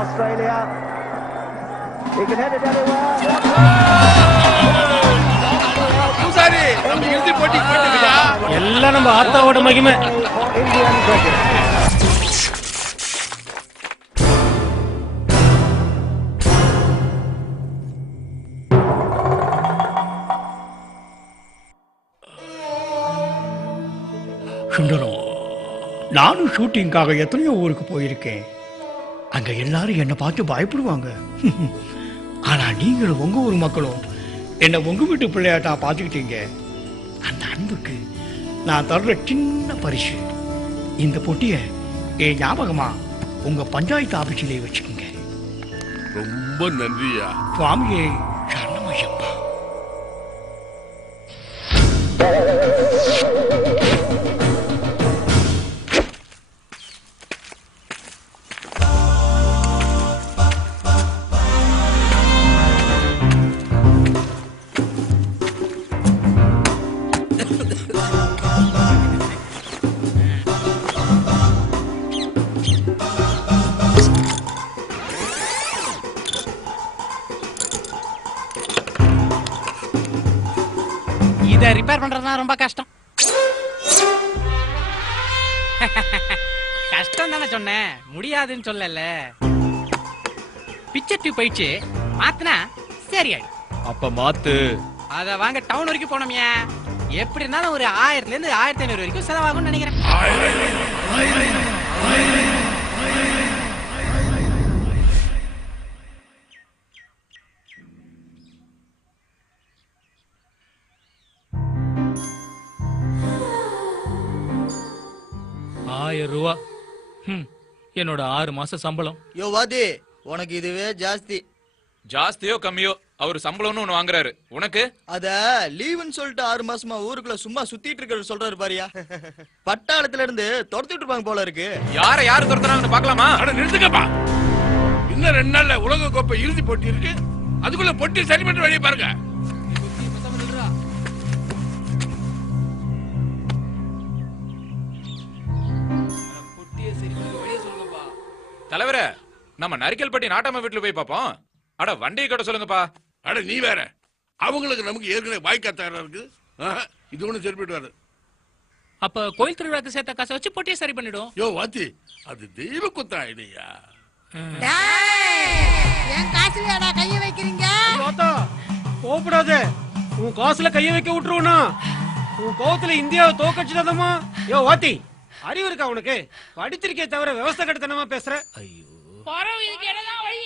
Australia. He can hit it anywhere. பூசாரி நம்ம இறுதி போட்டிக்கு போயிட்டோம்யா. எல்லாம் நம்ம ஆத்தாவோட மகிமை. Indian cricket. சுந்தரம், நானும் ஷூட்டிங்காக எத்தனையோ ஊருக்கு போயிருக்கேன். அங்க எல்லாரும் என்னை பார்த்து பயப்படுவாங்க. ஆனா நீங்களும் உங்க ஊர் மக்களும் என்னை உங்க வீட்டு பிள்ளையாட்டா பார்த்துக்கிட்டீங்க. அந்த அன்புக்கு நான் தர்ற சின்ன பரிசு இந்த பொட்டியை என் ஞாபகமா உங்க பஞ்சாயத்து ஆபீஸிலே வச்சுக்கோங்க. ரொம்ப நன்றியா. சுவாமியே சரணமையப்பா. இதை ரிப்பேர் பண்றதுனா ரொம்ப கஷ்டம். கஷ்டம் தானே சொன்னேன், முடியாதுன்னு சொல்லல. பிச்சர் டியூப் போயிடுச்சு, மாத்தினா சரி ஆயிடும். அப்ப மாத்து. அத வாங்க டவுன் வரைக்கும் போனோம்யா. எப்படி இருந்தாலும் ஒரு 1000 இருந்து 1500 வரைக்கும் செலவாகும்னு நினைக்கிறேன். ரூபா என்னோட 6 மாச சம்பளம். யோ வாதி, உனக்கு இதுவே ஜாஸ்தி. ஜாஸ்தியோ கம்மியோ அவர் சம்பளம்னு ஒண்ணு வாங்குறாரு. உனக்கு அத லீவுன்னு சொல்லிட்டு 6 மாசமா ஊருக்குள்ள சும்மா சுத்திட்டு இருக்கிற சொல்றாரு பாரியா. பட்டாளத்துல இருந்து துரத்திட்டு இருப்பாங்க போல இருக்கு. யாரு துரத்துறாங்கன்னு பாக்கலாமா? அட நிறுத்துக்கப்பா. இன்னும் 2 நாள்ல உலக கோப்பை இறுதி போட்டி இருக்கு. அதுக்குள்ள பொட்டி சரி பண்ண வழியை பாருங்க. தலைவரே, நம்ம நரிக்கல்பட்டி நாட்டாம வீட்டுல போய் பாப்போம். அட வண்டியை கட்ட சொல்லுங்கப்பா. அட நீ வேற, அவங்களுக்கு நமக்கு ஏற்கனவே வாய்க்காத்தாரா இருக்கு. இது ஒண்ணு சரி போயிட்டு வராது. அப்ப கோயில் திருவிழாக்கு சேர்த்த காசை வச்சு பொட்டியை சரி பண்ணிடும். யோ வாத்தி, அது தெய்வ குத்தா ஐடியா. என் காசுலடா கைய வைக்கிறீங்க. கோபப்படாத, உன் காசுல கைய வைக்க விட்டுருவனா? உன் கோவத்துல இந்தியாவை தோக்கடிச்சுதாமா? யோ வாத்தி, அறிவு இருக்கா உனக்கு? படிச்சிருக்கே தவிர விவசாய கட்டத்தனமா பேசுற. ஐயோ, இதுக்கு என்னதான் வழி?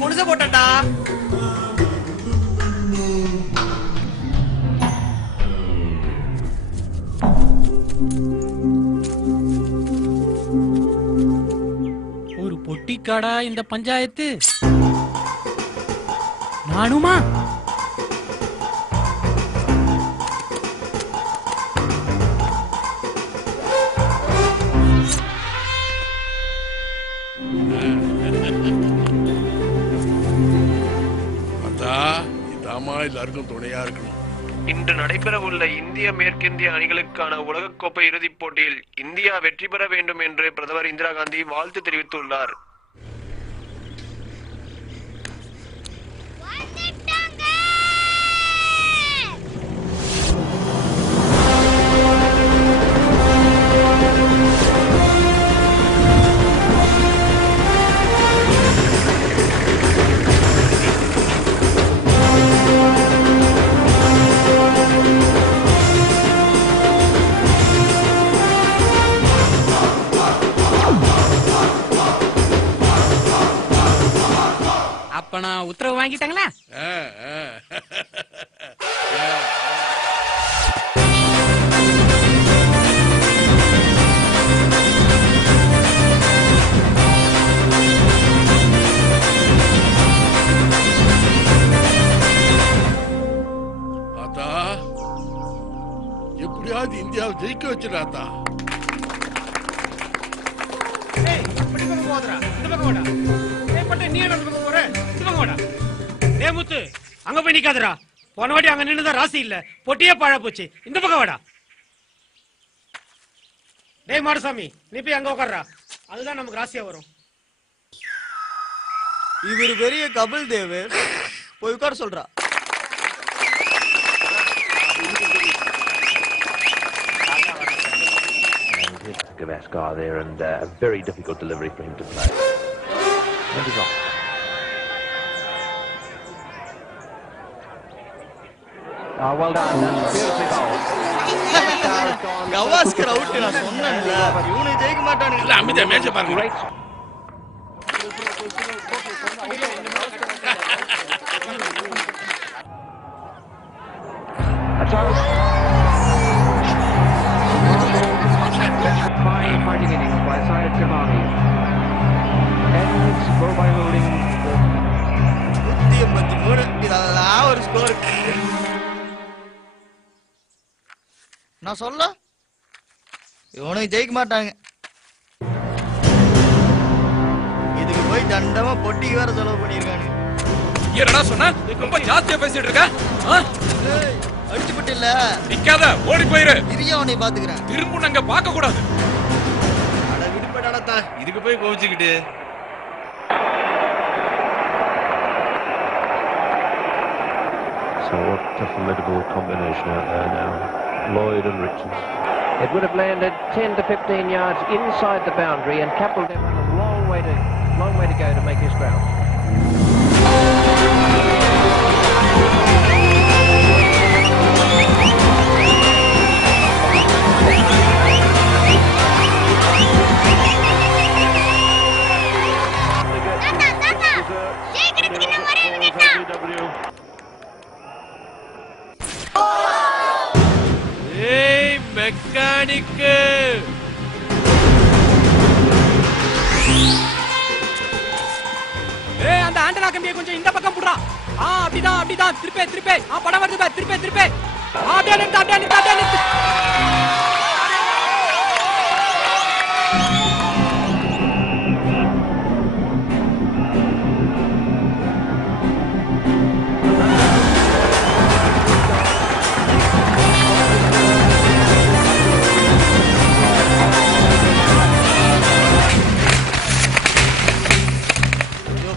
கொலுச போட்டா ஒரு பொட்டிக்காடா இந்த பஞ்சாயத்து. நானுமா? எல்லாருக்கும் துணையா இருக்கணும். இன்று நடைபெறவுள்ள இந்திய மேற்கிந்திய அணிகளுக்கான உலகக்கோப்பை இறுதிப் போட்டியில் இந்தியா வெற்றி பெற வேண்டும் என்று பிரதமர் இந்திரா காந்தி வாழ்த்து தெரிவித்துள்ளார். அப்ப நான் உத்தரவு வாங்கிட்டாங்களா? ஆத்தா, எப்படியாவது இந்தியாவை ஜெயிக்க வச்சிடாத்தா. அங்க போய் நிக்காதடா. போன வாட்டி அங்க நின்னுதான் ராசி இல்ல, பொட்டியே பாழா போச்சு. இந்த பக்கம் வாடா. டேய் மாடசாமி, நீ போய் அங்க உட்கார்றா. அதுதான் நமக்கு ராசியா வரும். இவர் பெரிய கபில் தேவ், போய் உட்கார சொல்றா. Gavaskar there and a very difficult delivery for him to play. Well done. That's beautifully bowled. Gavaskar out. நான் சொன்னேன்ல இவனே ஜெயிக்க மாட்டானு. இல்ல அமிதா மேட்ச் பாருங்க. Fine fighting innings by Syed Kamani. Ends go by holding 183. இதெல்லாம் ஒரு ஸ்கோர். நான் சொல்ல இவனுக்கு ஜெயிக்க மாட்டாங்க. இதுக்கு போய் தண்டமா பொட்டி வேற செலவு பண்ணிருக்கானு. என்னடா சொன்ன? ரொம்ப ஜாஸ்தியா பேசிட்டு இருக்க. அடிச்சு போட்டு இல்ல. நிக்காத, ஓடி போயிரு. இரியா உன்னை பாத்துக்கிறேன். திரும்ப நாங்க பார்க்க கூடாது. அட விடுபடாதா. இதுக்கு போய் கோவிச்சுக்கிட்டு. So what a formidable combination out there now. Lloyd and Richards. It would have landed 10 to 15 yards inside the boundary, and Kapil Dev had a long way to go to make his ground. Mechanic அந்த antenna கம்பியை கொஞ்சம் இந்த பக்கம் புடுறா. அப்படிதான் திருப்பே படம் வருது பா. திருப்பே அப்படியே நிறுத்து.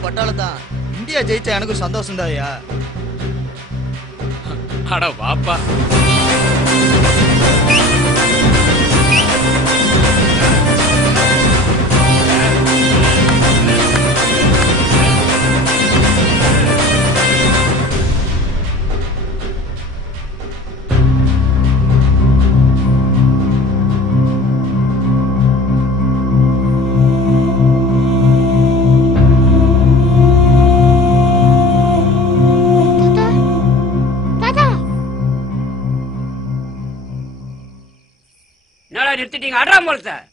பட்டாளத்தான் இந்தியா ஜெயிச்சா எனக்கு சந்தோஷம் தான்யா. அட வாப்பா. நிறுத்திட்டீங்க. அட்ரா போல சார்.